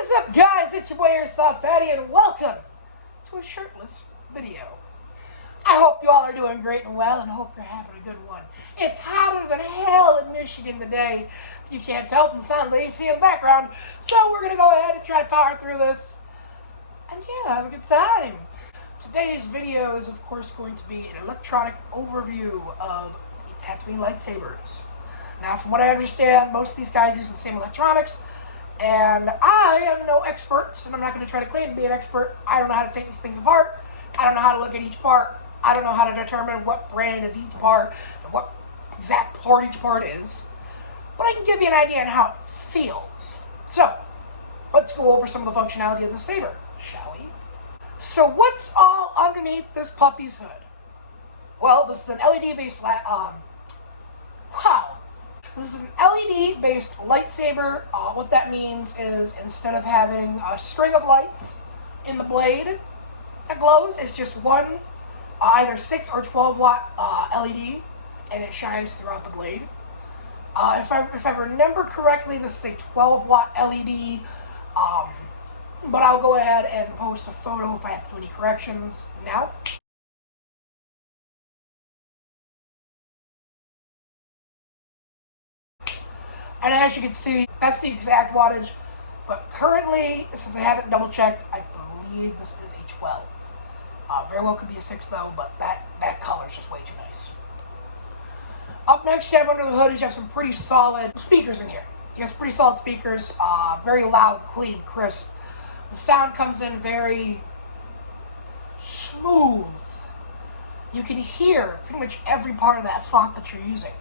What is up, guys? It's your boy Airsoft Fatty, and welcome to a shirtless video. I hope you all are doing great and well, and I hope you're having a good one. It's hotter than hell in Michigan today, if you can't tell from the sound of the AC in the background. So we're going to go ahead and try to power through this, and yeah, have a good time. Today's video is, of course, going to be an electronic overview of the Tatooinelightsabers. Now, from what I understand, most of these guys use the same electronics, and I am no expert, and I'm not going to try to claim to be an expert. I don't know how to take these things apart. I don't know how to look at each part. I don't know how to determine what brand is each part and what exact part each part is. But I can give you an idea on how it feels. So, let's go over some of the functionality of the saber, shall we? So what's all underneath this puppy's hood? Well, this is an LED-based This is an LED-based lightsaber. What that means is instead of having a string of lights in the blade that glows, it's just one, either 6 or 12 watt LED, and it shines throughout the blade. If I remember correctly, this is a 12 watt LED, but I'll go ahead and post a photo if I have to do any corrections now. And as you can see, that's the exact wattage. But currently, since I haven't double checked, I believe this is a 12. Very well could be a 6 though, but that color is just way too nice. Up next, you have under the hood is you have some pretty solid speakers in here. You have some pretty solid speakers, very loud, clean, crisp. The sound comes in very smooth. You can hear pretty much every part of that font that you're using.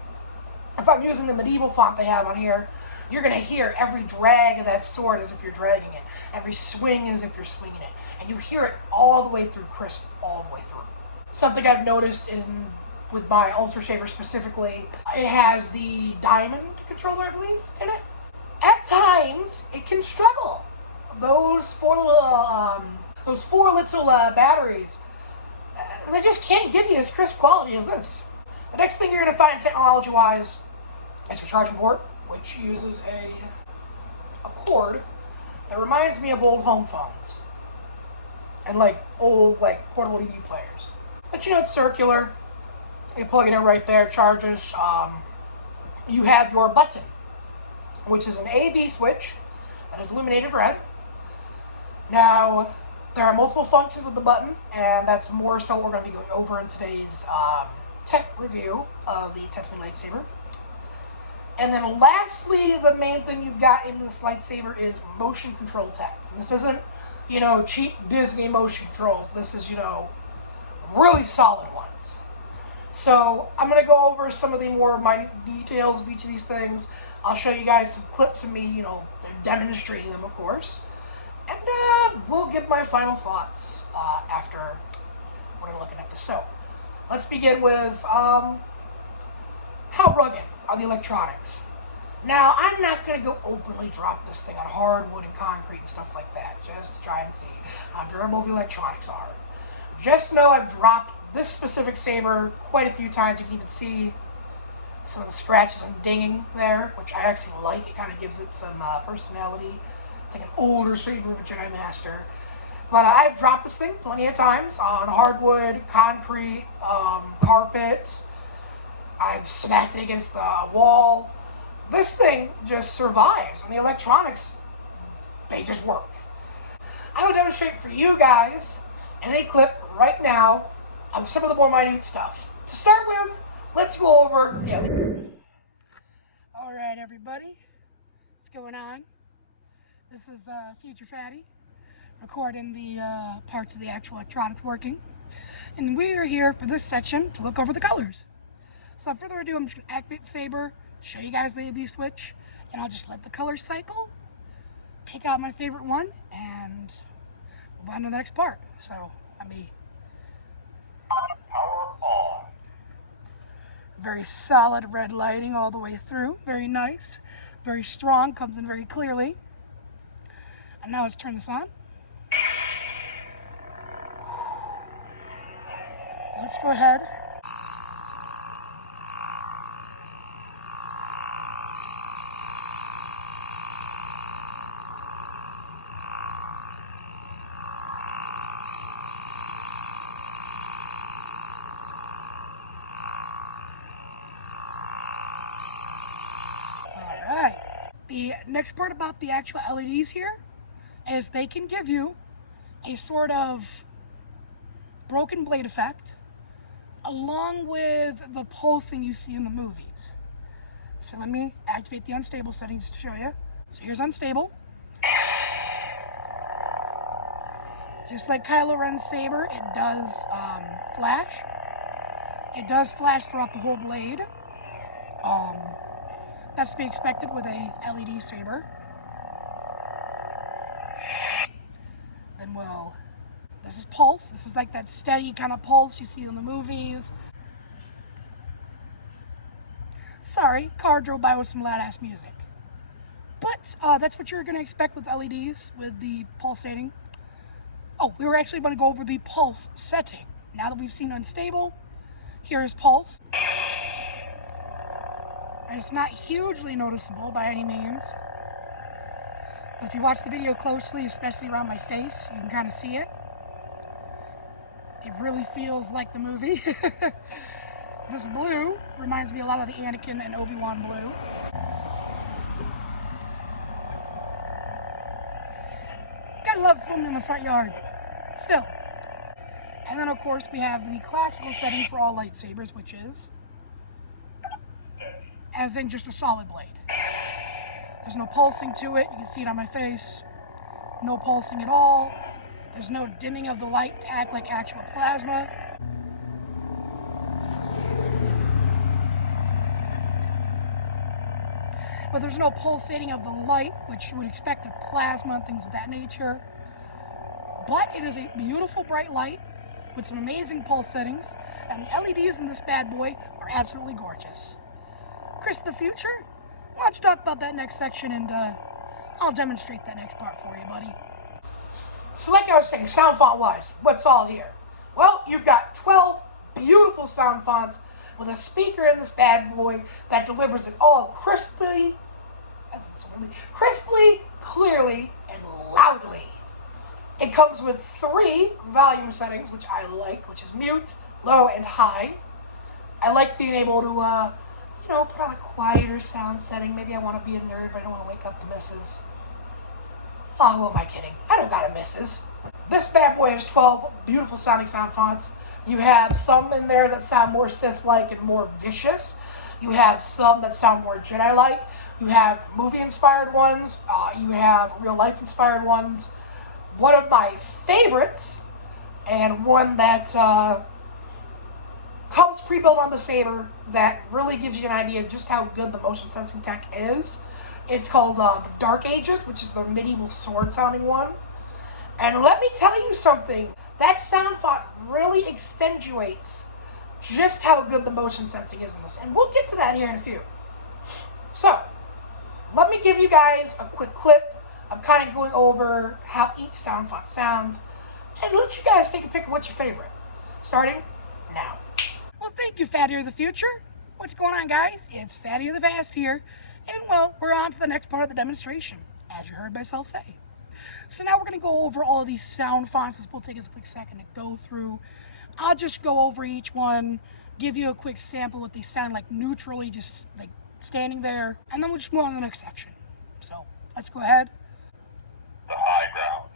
If I'm using the medieval font they have on here, you're going to hear every drag of that sword as if you're dragging it. Every swing as if you're swinging it. And you hear it all the way through, crisp, all the way through. Something I've noticed with my Ultra Saber specifically, it has the diamond controller, I believe, in it. At times, it can struggle. Those four little batteries, they just can't give you as crisp quality as this. The next thing you're going to find technology-wise is your charging port, which uses a cord that reminds me of old home phones and old portable DVD players. But you know, it's circular. You plug it in right there, it charges. You have your button, which is an AV switch that is illuminated red. Now, there are multiple functions with the button, and that's more so what we're going to be going over in today's tech review of the Tatooinelightsaber. And then lastly, the main thing you've got in this lightsaber is motion control tech. And this isn't, cheap Disney motion controls. This is, really solid ones. So I'm going to go over some of the more minute details of each of these things. I'll show you guys some clips of me, demonstrating them, of course. And we'll give my final thoughts after we're looking at this. So let's begin with how rugged are the electronics. Now, I'm not going to go openly drop this thing on hardwood and concrete and stuff like that, just to try and see how durable the electronics are. Just know I've dropped this specific saber quite a few times. You can even see some of the scratches and dinging there, which I actually like. It kind of gives it some personality. It's like an older saber of a Jedi Master. But I've dropped this thing plenty of times on hardwood, concrete, carpet. I've smacked it against the wall. This thing just survives, and the electronics, they just work. I will demonstrate for you guys in a clip right now of some of the more minute stuff. To start with, let's go over the LED. All right, everybody, what's going on? This is Future Fatty recording the parts of the actual electronics working. And we are here for this section to look over the colors. So without further ado, I'm just going to activate the saber, show you guys the AV switch, and I'll just let the colors cycle, pick out my favorite one, and move on to the next part. So, Power on. Very solid red lighting all the way through. Very nice. Very strong. Comes in very clearly. And now let's turn this on. Let's go ahead. The next part about the actual LEDs here is they can give you a sort of broken blade effect along with the pulsing you see in the movies. So let me activate the unstable settings to show you. So here's unstable. Just like Kylo Ren's saber, it does flash. It does flash throughout the whole blade. That's to be expected with a LED saber. Then this is pulse. This is like that steady kind of pulse you see in the movies. Sorry, car drove by with some loud ass music. But that's what you're gonna expect with LEDs, with the pulsating. Oh, we were actually going to go over the pulse setting. Now that we've seen unstable, here is pulse. And it's not hugely noticeable by any means. But if you watch the video closely, especially around my face, you can kind of see it. It really feels like the movie. This blue reminds me a lot of the Anakin and Obi-Wan blue. Gotta love filming in the front yard. Still. And then of course we have the classical setting for all lightsabers, which is as in just a solid blade. There's no pulsing to it. You can see it on my face. No pulsing at all. There's no dimming of the light to act like actual plasma. But there's no pulsating of the light, which you would expect of plasma and things of that nature. But it is a beautiful bright light with some amazing pulse settings, and the LEDs in this bad boy are absolutely gorgeous. Chris, the future? Why don't you talk about that next section, and I'll demonstrate that next part for you, buddy. So like I was saying, sound font wise, what's all here? Well, you've got 12 beautiful sound fonts with a speaker in this bad boy that delivers it all crisply, clearly, and loudly. It comes with 3 volume settings, which I like, which is mute, low, and high. I like being able to, put on a quieter sound setting. Maybe I want to be a nerd, but I don't want to wake up the missus. Oh, who am I kidding? I don't got a missus. This bad boy has 12 beautiful sounding sound fonts. You have some in there that sound more Sith-like and more vicious. You have some that sound more Jedi-like. You have movie-inspired ones. You have real-life-inspired ones. One of my favorites, and one that comes pre-built on the saber, that really gives you an idea of just how good the motion sensing tech is. It's called the Dark Ages, which is the medieval sword-sounding one. And let me tell you something. That sound font really accentuates just how good the motion sensing is in this. And we'll get to that here in a few. So, let me give you guys a quick clip. I'm kind of going over how each sound font sounds, and let you guys take a pick of what's your favorite. Starting now. Well, thank you, Fatty of the Future. What's going on, guys? It's Fatty of the Vast here, and well, we're on to the next part of the demonstration, as you heard myself say. So now we're going to go over all of these sound fonts. This will take us a quick second to go through. I'll just go over each one, give you a quick sample what they sound like neutrally, just like standing there, and then we'll just move on to the next section. So let's go ahead. The high ground.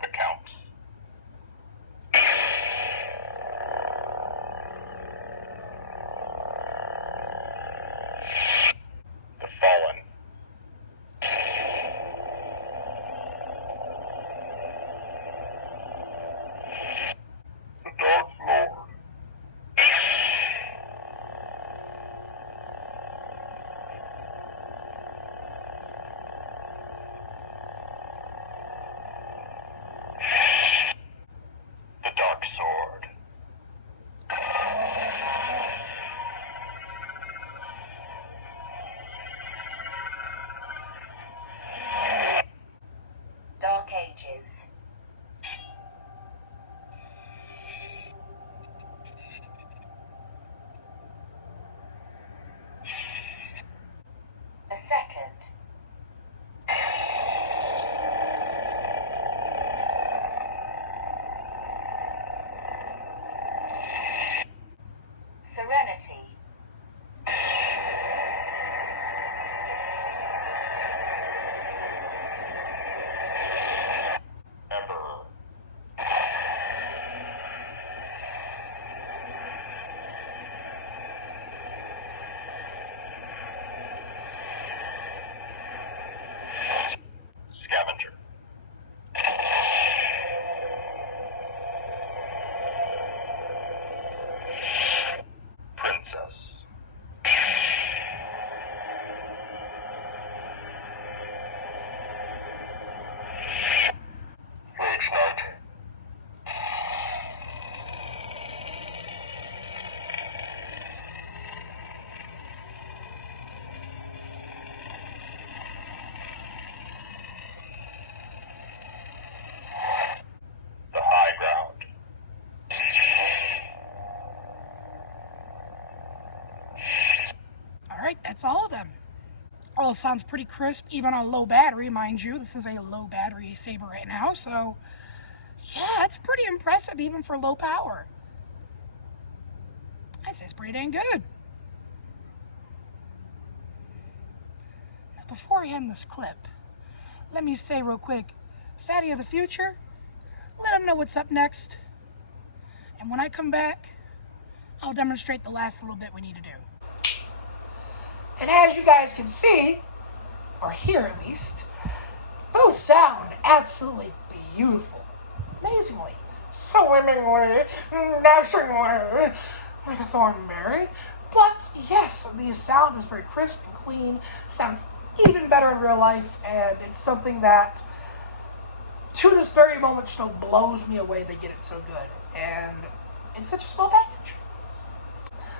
The count. The fallen. The Dark Lord. Alright, that's all of them. All sounds pretty crisp, even on low battery, mind you. This is a low battery saber right now, so yeah, it's pretty impressive even for low power. I'd say it's pretty dang good. Now, before I end this clip, let me say real quick, Fatty of the future, let them know what's up next. And when I come back, I'll demonstrate the last little bit we need to do. And as you guys can see, or hear at least, those sound absolutely beautiful. Amazingly. Swimmingly, dashingly, like a thornberry. But yes, the sound is very crisp and clean. Sounds even better in real life, and it's something that, to this very moment, still blows me away they get it so good. And in such a small package.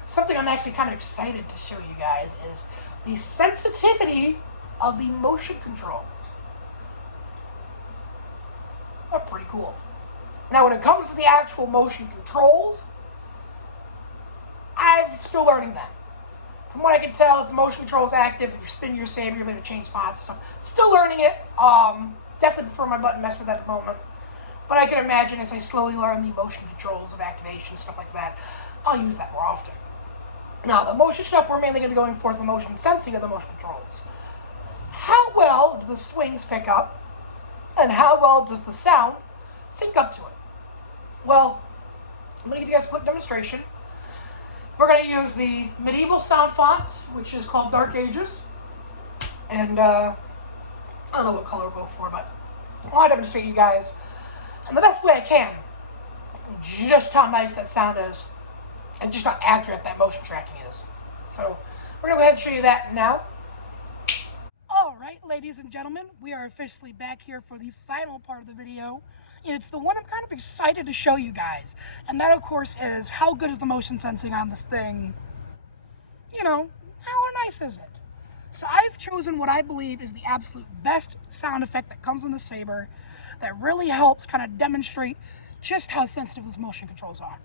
Something I'm actually kind of excited to show you guys is the sensitivity of the motion controls. They're pretty cool. Now, when it comes to the actual motion controls, I'm still learning that. From what I can tell, if the motion control is active, if you spin your saber, you're able to change fonts and stuff. Still learning it. Definitely prefer my button mess with that at the moment. But I can imagine as I slowly learn the motion controls of activation, stuff like that, I'll use that more often. Now, the motion stuff we're mainly going to be going for is the motion sensing of the motion controls. How well do the swings pick up, and how well does the sound sync up to it? Well, I'm going to give you guys a quick demonstration. We're going to use the medieval sound font, which is called Dark Ages. And I don't know what color we'll go for, but I want to demonstrate you guys, in the best way I can, just how nice that sound is, and just how accurate that motion tracking is. So we're going to go ahead and show you that now. All right, ladies and gentlemen, we are officially back here for the final part of the video. And it's the one I'm kind of excited to show you guys. And that, of course, is how good is the motion sensing on this thing? You know, how nice is it? So I've chosen what I believe is the absolute best sound effect that comes in the saber that really helps kind of demonstrate just how sensitive those motion controls are.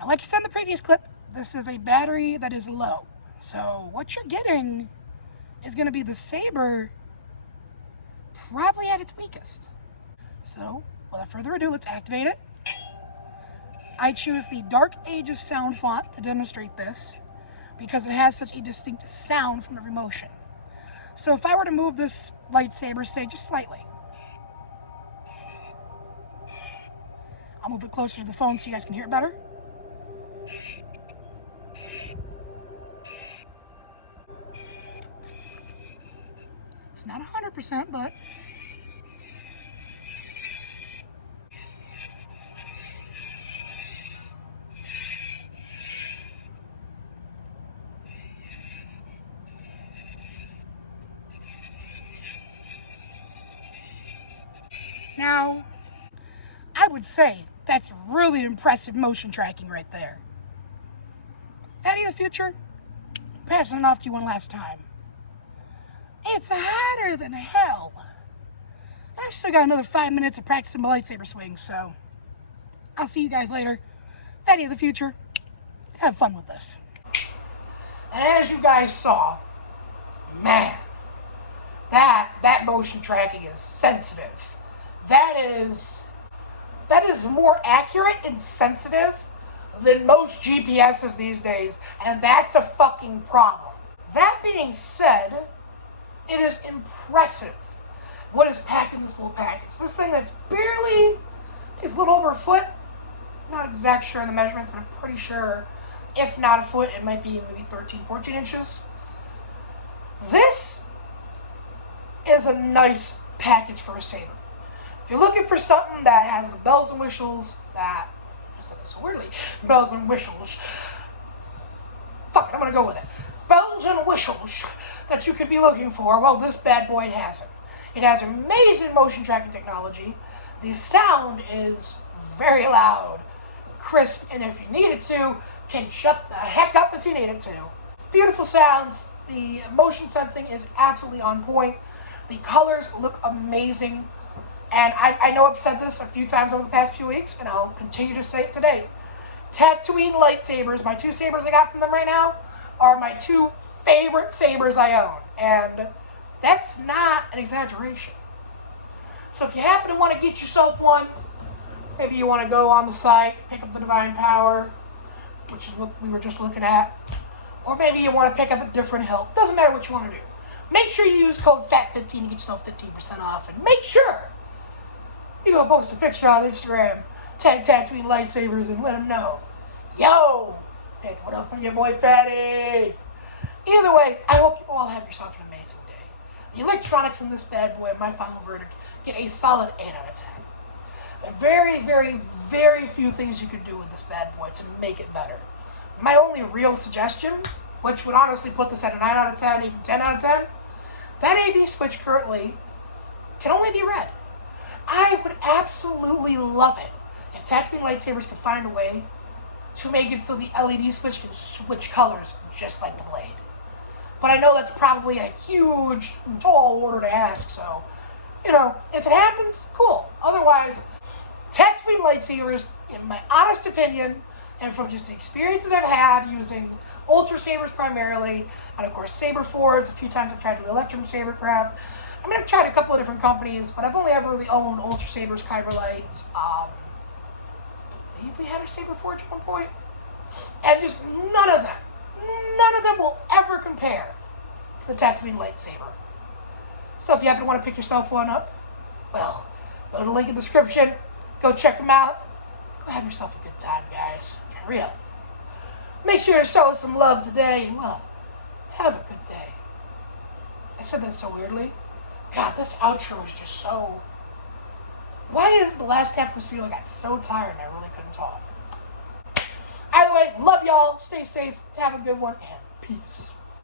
Now, like I said in the previous clip, this is a battery that is low. So what you're getting is going to be the saber probably at its weakest. So without further ado, let's activate it. I choose the Dark Ages sound font to demonstrate this because it has such a distinct sound from every motion. So if I were to move this lightsaber, say just slightly, I'll move it closer to the phone so you guys can hear it better. It's not 100%, but now, I would say that's really impressive motion tracking right there. Fatty of the future, passing it off to you one last time. It's hotter than hell. I've still got another 5 minutes of practicing my lightsaber swings, so I'll see you guys later. Fatty of the future, have fun with this. And as you guys saw, man, that motion tracking is sensitive. That is more accurate and sensitive than most GPSs these days, and that's a fucking problem. That being said, it is impressive what is packed in this little package. This thing that's barely, is a little over a foot. Not exact sure on the measurements, but I'm pretty sure, if not a foot, it might be maybe 13, 14 inches. This is a nice package for a saber. If you're looking for something that has the bells and whistles that, I said this so weirdly, bells and whistles, fuck it, I'm gonna go with it. Bells and whistles that you could be looking for, well, this bad boy has it. It has amazing motion tracking technology. The sound is very loud, crisp, and if you needed to, can shut the heck up if you needed to. Beautiful sounds. The motion sensing is absolutely on point. The colors look amazing. And I know I've said this a few times over the past few weeks, and I'll continue to say it today. Tatooinelightsabers, my two sabers I got from them right now, are my two favorite sabers I own, and that's not an exaggeration. So if you happen to want to get yourself one, maybe you want to go on the site, pick up the Divine Power, which is what we were just looking at, or maybe you want to pick up a different hilt. Doesn't matter what you want to do. Make sure you use code FAT15 to get yourself 15% off, and make sure you go post a picture on Instagram, tag Tatooinelightsabers, and let them know, yo, hey, what up with your boy Fatty? Either way, I hope you all have yourself an amazing day. The electronics in this bad boy, my final verdict, get a solid 8 out of 10. There are very, very, very few things you could do with this bad boy to make it better. My only real suggestion, which would honestly put this at a 9 out of 10, even 10 out of 10, that AV switch currently can only be red. I would absolutely love it if Tatooine lightsabers could find a way to make it so the LED switch can switch colors just like the blade. But I know that's probably a huge, tall order to ask, so, if it happens, cool. Otherwise, Tatooine lightsabers, in my honest opinion, and from just the experiences I've had using Ultra Sabers primarily, and of course Saber 4s, a few times I've tried to do Electrum Sabercraft. I mean, I've tried a couple of different companies, but I've only ever really owned Ultra Sabers, Kyber Light. I believe we had a Saber Forge at one point. And just none of them will ever compare to the Tatooine lightsaber. So if you happen to want to pick yourself one up, well, go to the link in the description, go check them out, go have yourself a good time, guys, for real. Make sure to show us some love today, and well, have a good day. I said that so weirdly. God, this outro is just so... Why is the last half of this video I got so tired and I really couldn't talk? Either way, love y'all, stay safe, have a good one, and peace.